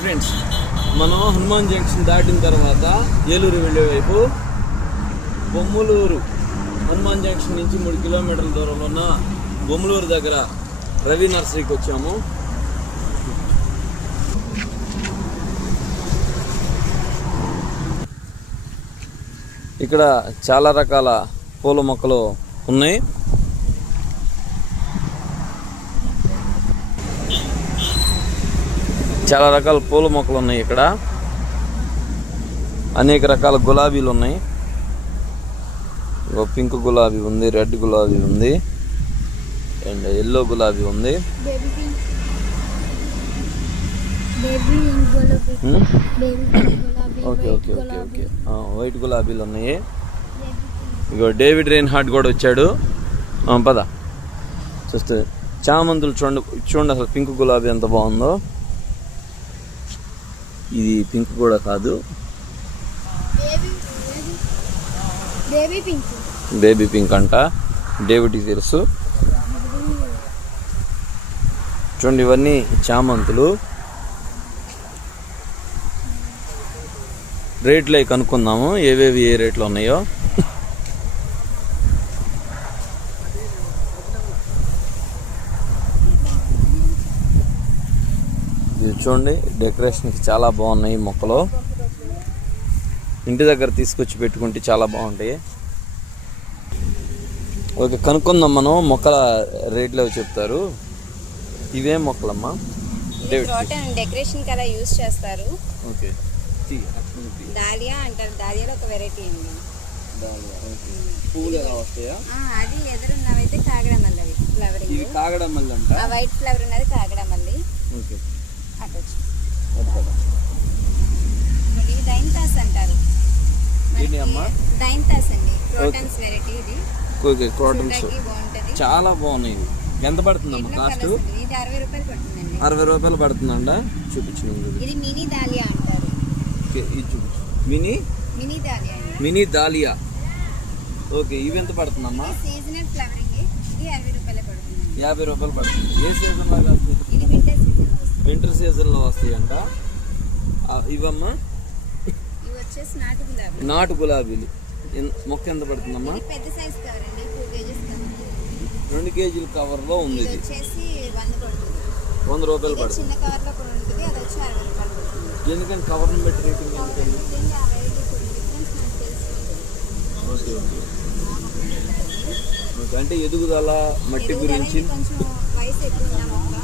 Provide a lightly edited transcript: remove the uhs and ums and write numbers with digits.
Friends, మనం Hanuman junction దాటిన తర్వాత ఏలూరు వెళ్ళే వైపు బొమ్మలూరు హనుమాన్ జంక్షన్ నుంచి 3 కిలోమీటర్ల దూరంలో ఉన్న బొమ్మలూరు దగ్గర రవి నర్సరీకి వచ్చాము. ఇక్కడ చాలా రకాల పూల మొక్కలు ఉన్నాయి. చాలా రకాల పూల మొక్కలు ఉన్నాయి. ఇక్కడ అనేక రకాల గులాబీలు ఉన్నాయి. పింక్ గులాబీ ఉంది, రెడ్ గులాబీ ఉంది, అండ్ ఎల్లో గులాబీ ఉంది. Okay okay okay okay white గులాబీలు ఉన్నాయి. ఇగో డేవిడ్ రెయిన్ హార్ట్ కూడా వచ్చాడు. పద చూస్తే చామంతులు చూడండి అసలు పింక్ గులాబీ ఎంత బాగుందో. ఇది పింక్ కూడా కాదు, బేబీ పింక్ అంట. డేవిడ్కి తెలుసు. చూడండి ఇవన్నీ చామంతులు. రేట్లు అవి కనుక్కుందాము, ఏవేవి ఏ రేట్లో ఉన్నాయో. ఇది చూడండి, డెకరేషన్కి చాలా బాగున్నాయి మొక్కలు. ఇంటి దగ్గర తీసుకొచ్చి పెట్టుకుంటే చాలా బాగుంటాయి. ఓకే, కనుక్కుందాం మనం మొక్కల రేట్లు చెప్తారు. ఇవేం మొక్కలమ్మా? డెకరేషన్ కలా యూజ్ చేస్తారు. ఓకే, దాలియా అంటారు. దాలియాలో ఒక వెరైటీ అండి. పువ్వులు ఎలా వస్తాయా? అది ఎదురున్నవైతే కాగడమల్లి ఫ్లవరింగ్. ఇది కాగడమల్లి అంట. ఆ వైట్ ఫ్లవర్ ఉన్నది కాగడమల్లి. ఓకే, ఇవి డైన్తాస్ అంటారు. ఏంటి అమ్మా? డైన్తాస్ అండి, క్రోటన్స్ వెరైటీ. ఇది ఓకే, క్రోటన్స్ బాగుంటది, చాలా బాగున్నాయి. ఎంత పడుతుందమ్మా కాస్ట్? ఇది 60 రూపాయలు పడుతుందండి. 60 రూపాయలు పడుతుందంట. చూపించండి. ఇది మినీ దాలియా అంటారు. ఓకే, ఇది చూపించు. Mini dahlia, mini dahlia. Okay, ఇవి ఎంత పడుతుందమ్మా? Seasonal flowering. ఇది 60 రూపాయలు పడుతుంది. 50 రూపాయలు పడుతుంది. ఏ సీజన్లో వస్తాయి? ఇది వింటర్ సీజన్లో వస్తుంది. వింటర్ సీజన్లో వస్తాయి అంట. ఇవమ్మా? ఇవి వచ్చేసి నాటు గులాబీలు. మొక్క ఎంత పడుతుందమ్మా? పెద్ద సైజ్ కవర్ అండి, 2 కేజీస్ కవర్. 2 కేజీల కవర్లో ఉంది. ఇది వచ్చేసి 100 పడుతుంది. 100 రూపాయలు పడుతుంది. చిన్న కవర్లో కూడా ఉంటుంది, అది వచ్చి 60 రూపాయలు పడుతుంది. ఎందుకంటే కవర్ని బట్టి రేటింగ్ ఎందుకండి? ఓకే ఓకే ఓకే, అంటే ఎదుగుదల మట్టి గురించి. కొంచెం వయసు ఎక్కువ ఉన్న మొక్క